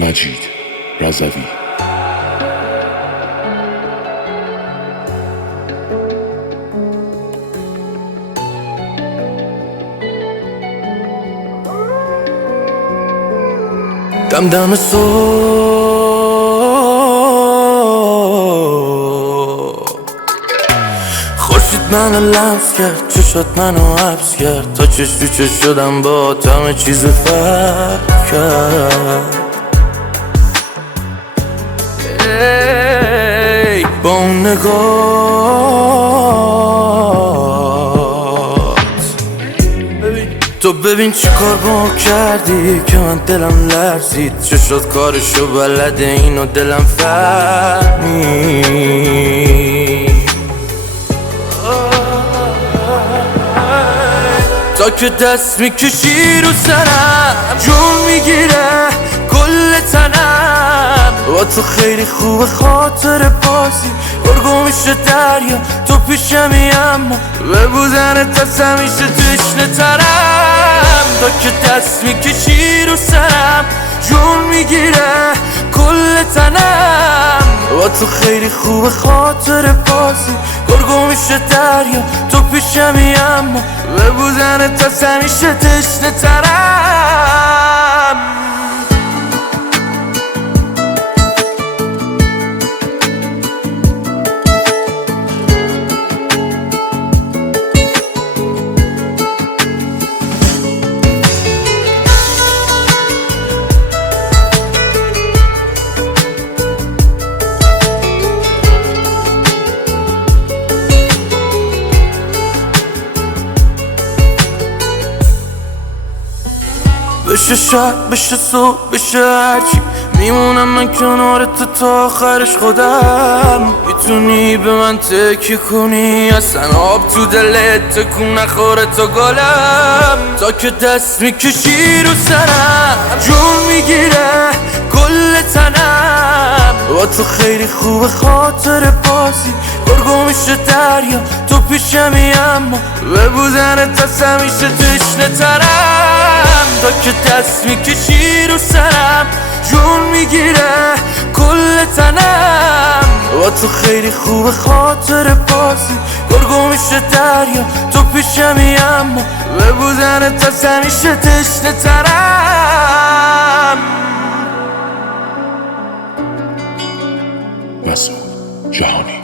مجید رضوی. دم دم صبح خورشید منو لمس کرد، چشات منو حبس کرد، تا چش تو چش شدم با همه چیز فرق کرد. ای با اون نگات تو ببین چی کار با ما کردی که من دلم لرزید. چشات کارشو بلده اینو دلم فهمید. تا که دست میکشی رو سرم جون میگیره کل تنم. با تو خیلی خوب خاطر بازی گرگو میشه دریا تو پیشمی، اما به بودنت از همیشه تشنه ترم. تا که دست میکشی رو سرم جون میگیره کل تنم. با تو خیلی خوب خاطر بازی گرگو میشه دریا تو پیشمی، اما به بودنت از همیشه تشنه ترم. بشه شب بشه صبح بشه هرچی میمونم من کنارت تا آخرش خودم. میتونی به من تکیه کنی اصلا آب تو دلت تکون نخوره تا گلم. تا که دست میکشی رو سرم جون میگیره کل تنم. با تو خیلی خوب خاطر بازی گرگو میشه دریا تو پیشمی، اما به بودنت از همیشه تشنه ترم. تا که دست میکشی رو سرم جون میگیره کل تنم. با تو خیلی خوب خاطر بازی گرگو میشه دریا تو پیشمی، اما به بودنت از همیشه تشنه ترم. مسعود جهانی.